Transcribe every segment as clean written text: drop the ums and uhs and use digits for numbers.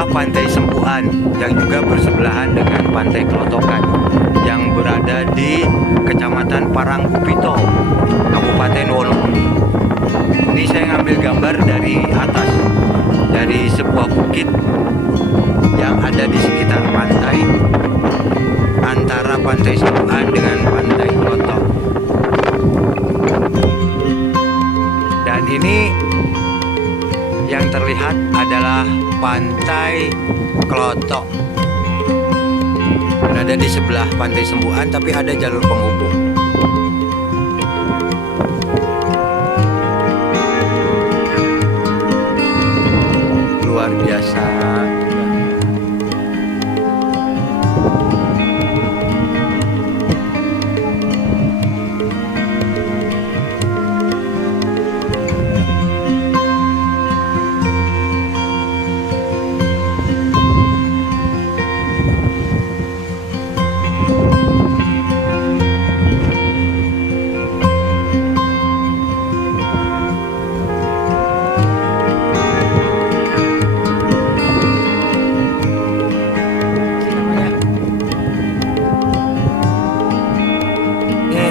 daerah Pantai Sempuan yang juga bersebelahan dengan Pantai Klotokan yang berada di Kecamatan Parangkupito, Kabupaten Wonogiri. Ini saya ngambil gambar dari atas, dari sebuah bukit yang ada di sekitar pantai, antara Pantai Sempuan dengan Pantai Klotok. Dan ini yang terlihat adalah Pantai Klotok. Berada di sebelah Pantai Sempuan, tapi ada jalur penghubung. Luar biasa.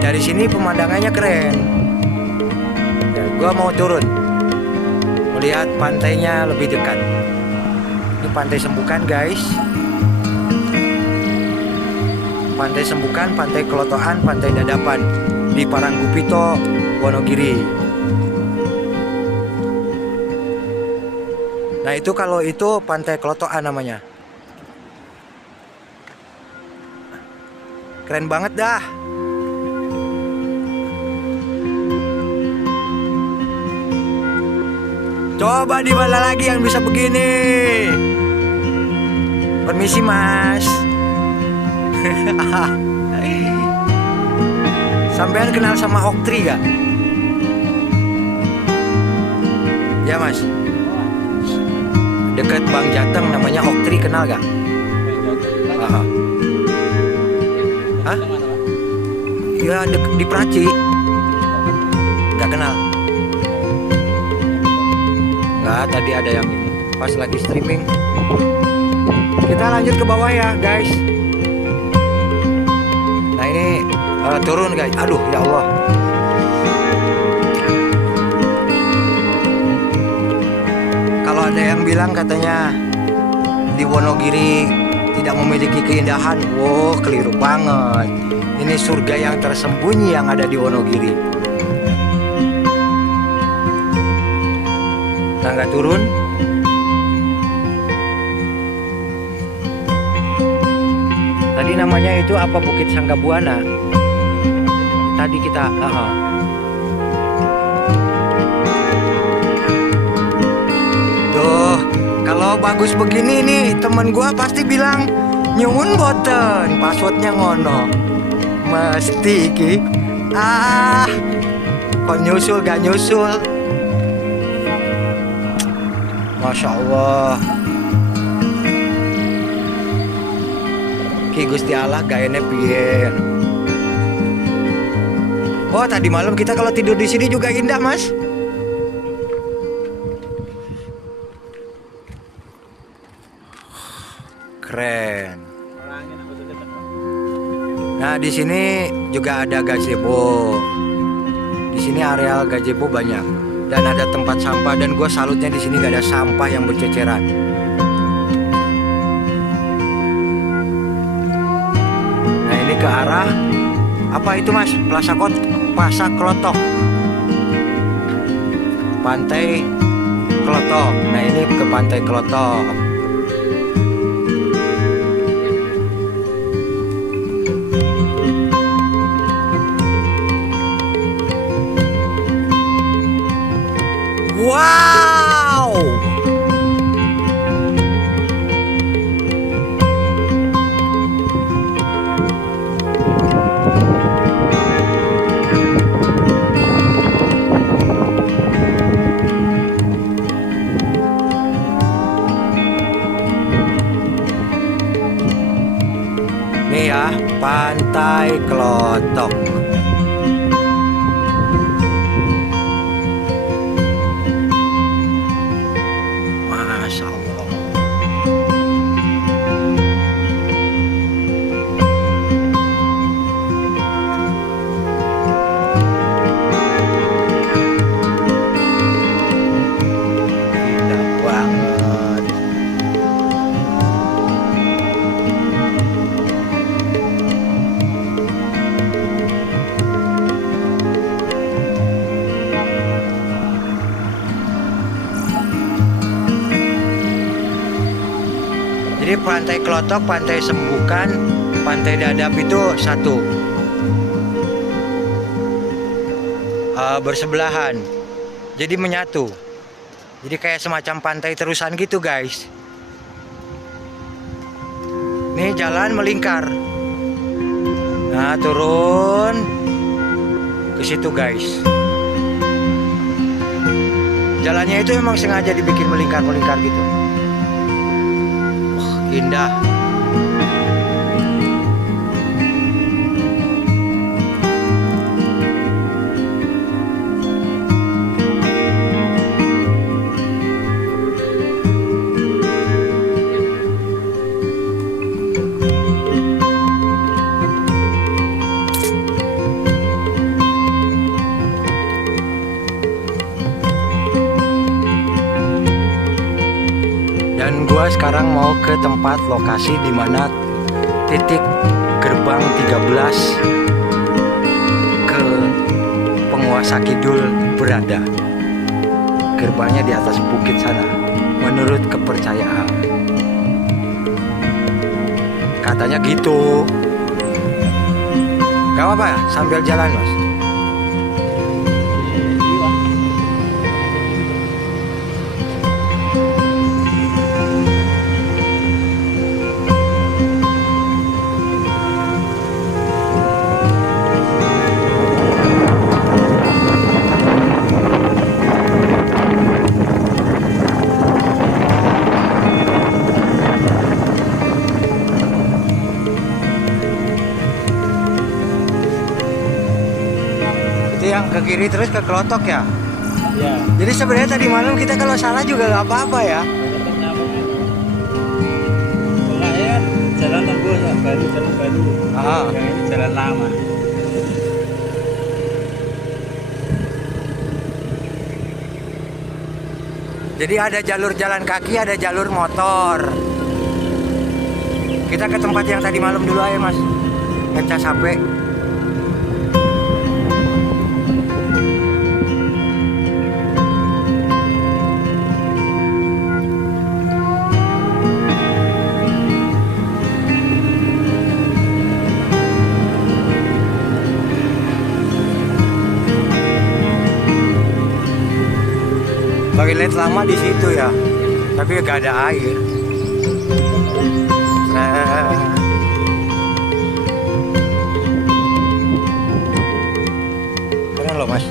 Dari sini pemandangannya keren. Ya, gua mau turun, melihat pantainya lebih dekat. Ini Pantai Sembukan, guys. Pantai Sembukan, Pantai Klotokan, Pantai Dadapan di Parangkupito, Wonogiri. Nah, itu kalau itu Pantai Klotokan namanya. Keren banget dah. Coba di mana lagi yang bisa begini? Permisi, Mas. Sampean kenal sama Oktri gak? Ya, Mas. Dekat Bang Jateng namanya Oktri, kenal gak? Hah? Ya, di Praci. Gak kenal. Tadi ada yang ini pas lagi streaming. Kita lanjut ke bawah ya, guys. Nah, ini turun, guys. Aduh, ya Allah. Kalau ada yang bilang katanya di Wonogiri tidak memiliki keindahan, wow, keliru banget. Ini surga yang tersembunyi yang ada di Wonogiri. Tangga turun. Tadi namanya itu apa, Bukit Sanggabuana. Tadi kita Tuh, kalau bagus begini nih, temen gua pasti bilang nyuwun boten, passwordnya ngono. Mesti ki. Kok nyusul gak nyusul? Masya Allah. Ki Gusti Allah gayane piye. Oh, tadi malam kita kalau tidur di sini juga indah, Mas. Keren. Nah, di sini juga ada gazebo. Di sini areal gazebo banyak. Dan ada tempat sampah, dan gue salutnya di sini gak ada sampah yang berceceran. Nah, ini ke arah apa itu, Mas? Plaza Klotok, Pantai Klotok. Nah, ini ke Pantai Klotok. Wow. Nih ya, Pantai Klotok. Masya Allah. Pantai Klotok, Pantai Sembukan, Pantai Dadap itu satu, bersebelahan, jadi menyatu, jadi kayak semacam pantai terusan gitu guys. Nih jalan melingkar, nah turun ke situ guys. Jalannya itu emang sengaja dibikin melingkar-melingkar gitu. Wah, indah. Dan gua sekarang mau ke tempat lokasi di mana titik gerbang 13 ke Penguasa Kidul berada. Gerbangnya di atas bukit sana, menurut kepercayaan. Katanya gitu. Gak apa-apa ya, sambil jalan mas. Yang ke kiri terus ke Klotok ya? Ya. Jadi sebenarnya tadi malam kita kalau salah juga nggak apa-apa ya? Soalnya jalan tembus baru, jalan baru. Yang ini jalan lama. Jadi ada jalur jalan kaki, ada jalur motor. Kita ke tempat yang tadi malam dulu aja mas, ngecas HP. Toilet lama di situ ya, tapi gak ada air. Keren loh mas.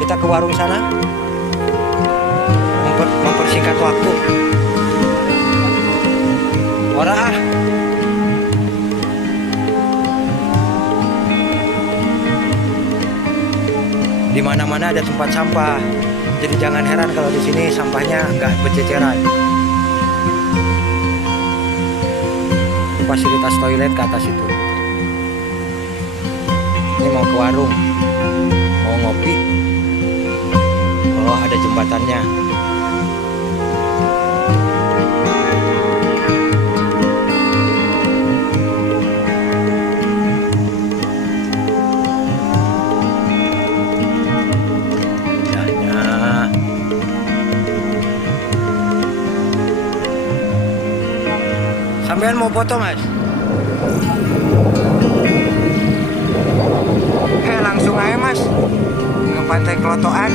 Kita ke warung sana, mempersingkat waktu. Ora ah. Di mana-mana ada tempat sampah, jadi jangan heran kalau di sini sampahnya nggak berceceran. Fasilitas toilet ke atas itu. Ini mau ke warung, mau ngopi. Oh, ada jembatannya. Sampean mau foto mas? Langsung aja mas ke Pantai Klotokan.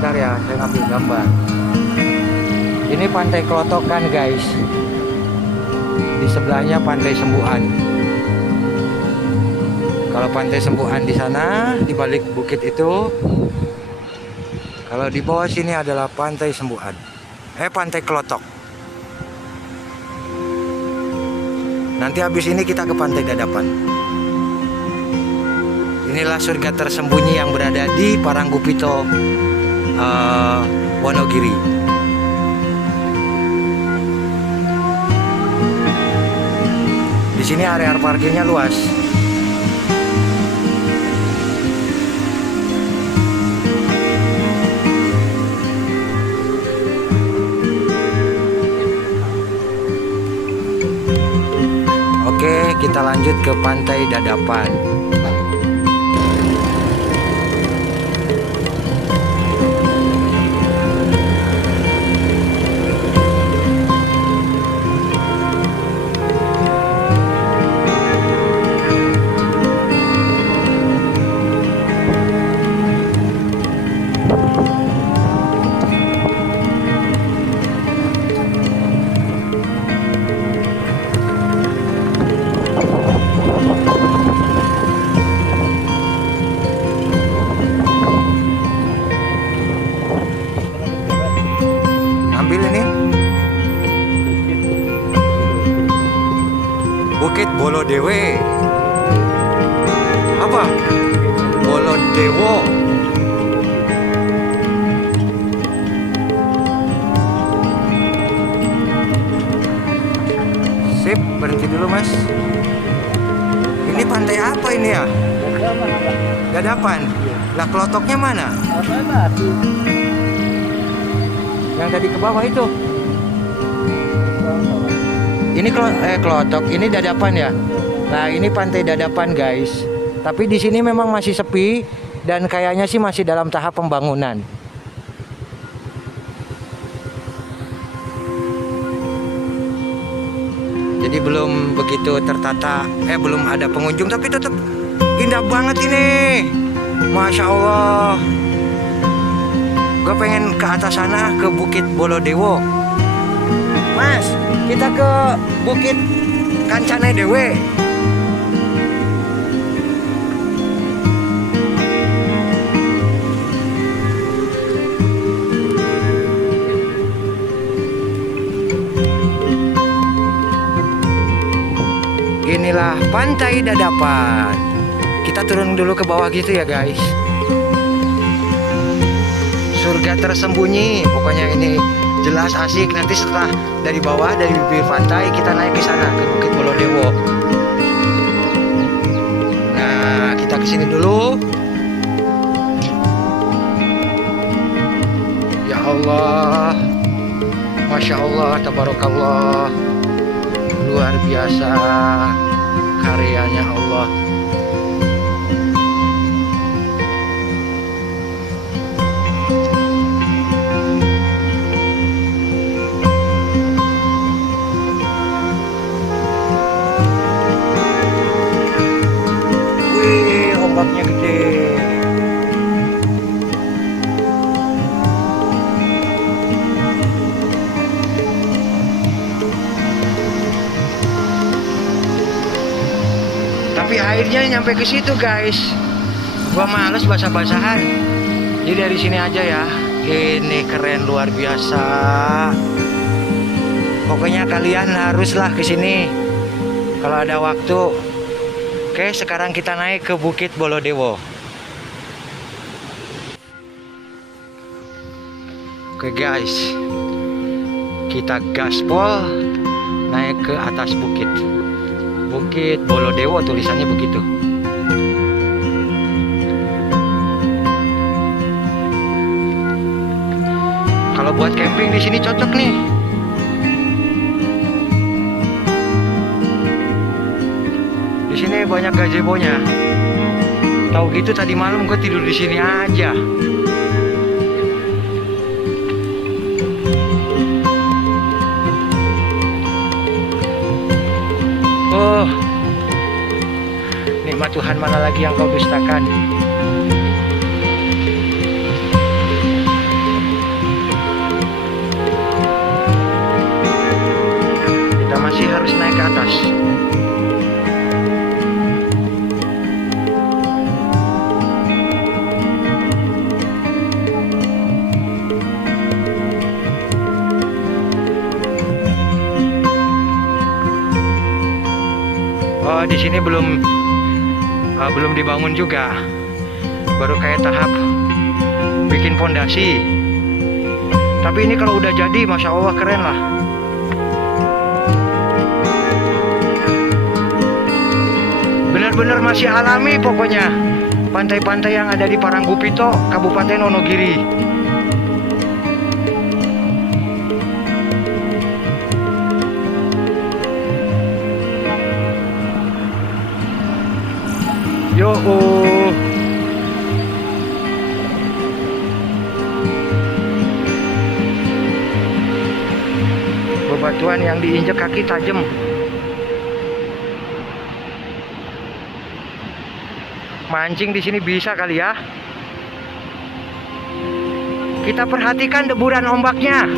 Sebentar ya, saya ngambil gambar. Ini Pantai Klotokan guys. Di sebelahnya Pantai Sembuhan. Kalau Pantai Sembuhan di sana, di balik bukit itu. Kalau di bawah sini adalah Pantai Sembuhan. Pantai Klotok. Nanti habis ini kita ke Pantai Dadapan. Inilah surga tersembunyi yang berada di Paranggupito, Wonogiri. Di sini area parkirnya luas. Oke, kita lanjut ke Pantai Dadapan. Ambil ini Bukit Bolodewe. Apa? Bolodewo. Sip, berhenti dulu mas. Ini pantai apa ini ya? Dadapan. Lah Klotoknya mana? Yang tadi ke bawah itu. Ini Klotok, ini Dadapan ya. Nah, ini Pantai Dadapan, guys. Tapi di sini memang masih sepi dan kayaknya sih masih dalam tahap pembangunan. Jadi belum begitu tertata, belum ada pengunjung, tapi tetap indah banget ini. Masya Allah. Gue pengen ke atas sana, ke Bukit Bolodewo. Mas, kita ke Bukit Kancane Dewe. Inilah Pantai Dadapan. Kita turun dulu ke bawah gitu ya guys. Surga tersembunyi, pokoknya ini jelas asik. Nanti setelah dari bawah, dari bibir pantai, kita naik ke sana ke Bukit Bolodewo. Nah, kita kesini dulu. Ya Allah, Masya Allah, Tabarakallah, luar biasa karyanya Allah. Ombaknya gede. Tapi airnya nyampe ke situ guys. Gua males basah-basahan. Jadi dari sini aja ya. Ini keren luar biasa. Pokoknya kalian haruslah ke sini kalau ada waktu. Oke, sekarang kita naik ke Bukit Bolodewo. Oke guys, kita gaspol naik ke atas bukit. Bukit Bolodewo tulisannya begitu. Kalau buat camping di sini cocok nih. Di sini banyak gazebonya. Tahu gitu tadi malam gue tidur di sini aja. Oh, nikmat Tuhan mana lagi yang kau dustakan? di sini belum dibangun juga, baru kayak tahap bikin pondasi. Tapi ini kalau udah jadi, masya Allah keren lah. Benar-benar masih alami pokoknya pantai-pantai yang ada di Paranggupito, Kabupaten Wonogiri. Yo, bebatuan yang diinjak kaki tajam. Mancing di sini bisa kali ya. Kita perhatikan deburan ombaknya.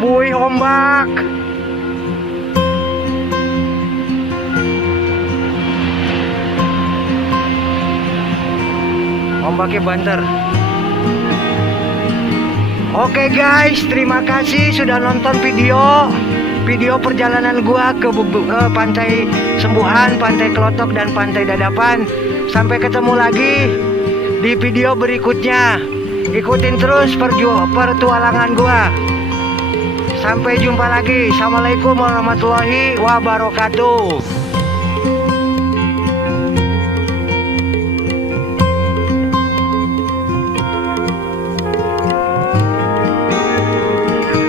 Buih ombak. Ombaknya banter. Oke guys, terima kasih sudah nonton video perjalanan gua ke Pantai Sembuhan, Pantai Klotok, dan Pantai Dadapan. Sampai ketemu lagi di video berikutnya. Ikutin terus pertualangan gua. Sampai jumpa lagi. Assalamualaikum warahmatullahi wabarakatuh.